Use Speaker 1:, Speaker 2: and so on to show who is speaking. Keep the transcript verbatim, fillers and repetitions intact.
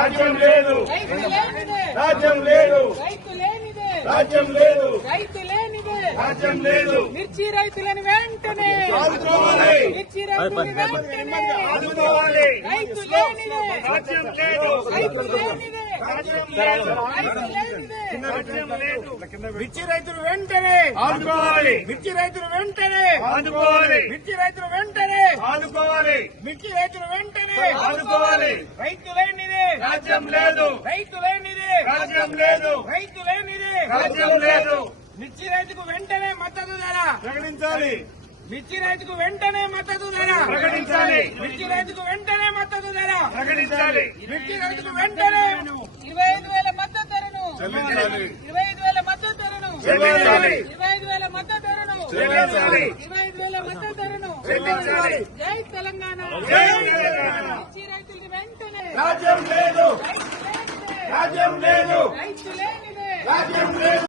Speaker 1: రాజ్యం లేదు,
Speaker 2: రైతు లేనిదే,
Speaker 1: రాజ్యం లేదు,
Speaker 2: రైతు లేనిదే,
Speaker 1: రాజ్యం లేదు,
Speaker 2: రైతు లేనిదే,
Speaker 1: రాజ్యం లేదు.
Speaker 2: మిర్చి రైతులను వెంటనే
Speaker 1: ఆదుకోవాలి,
Speaker 2: మిర్చి రైతులను వెంటనే
Speaker 1: ఆదుకోవాలి.
Speaker 2: రైతు లేనిదే,
Speaker 1: రాజ్యం లేదు,
Speaker 2: రైతు లేనిదే,
Speaker 1: రాజ్యం లేదు,
Speaker 2: రైతు లేనిదే,
Speaker 1: రాజ్యం లేదు.
Speaker 2: మిర్చి రైతులు వెంటనే
Speaker 1: ఆదుకోవాలి,
Speaker 2: మిర్చి రైతులు వెంటనే
Speaker 1: ఆదుకోవాలి,
Speaker 2: మిర్చి రైతులు వెంటనే
Speaker 1: ఆదుకోవాలి,
Speaker 2: మిర్చి రైతులు వెంటనే
Speaker 1: ఆదుకోవాలి.
Speaker 2: రైతు లేనిదే,
Speaker 1: రాజ్యం లేదు,
Speaker 2: రైతు లేనిదే,
Speaker 1: రాజ్యం లేదు,
Speaker 2: రైతు లేనిదే,
Speaker 1: రాజ్యం లేదు.
Speaker 2: మిర్చి రైతుకు వెంటనే మద్దతు ధర,
Speaker 1: ప్రకటించాలి,
Speaker 2: మిర్చి రైతుకు వెంటనే మద్దతు ధర,
Speaker 1: ప్రకటించాలి,
Speaker 2: మిర్చి రైతుకు వెంటనే మద్దతు ధర,
Speaker 1: ప్రకటించాలి.
Speaker 2: మిర్చి రైతుకు వెంటనే ఇరవై ఐదు వేల మద్దతు ధరను
Speaker 1: చెల్లించాలి,
Speaker 2: ఇరవై ఐదు వేల మద్దతు ధరను
Speaker 1: చెల్లించాలి,
Speaker 2: ఇరవై ఐదు వేల మద్దతు ధరను
Speaker 1: చెల్లించాలి,
Speaker 2: ఇరవై ఐదు వేల మద్దతు ధరను
Speaker 1: చెల్లించాలి.
Speaker 2: జై తెలంగాణ,
Speaker 1: జై తెలంగాణ.
Speaker 2: మిర్చి రైతులకు వెంటనే
Speaker 1: రాజ్యం లేదు,
Speaker 2: రైతు లేనిదే,
Speaker 1: రాజ్యం లేదు,
Speaker 2: రైతు లేనిదే,
Speaker 1: రాజ్యం లేదు.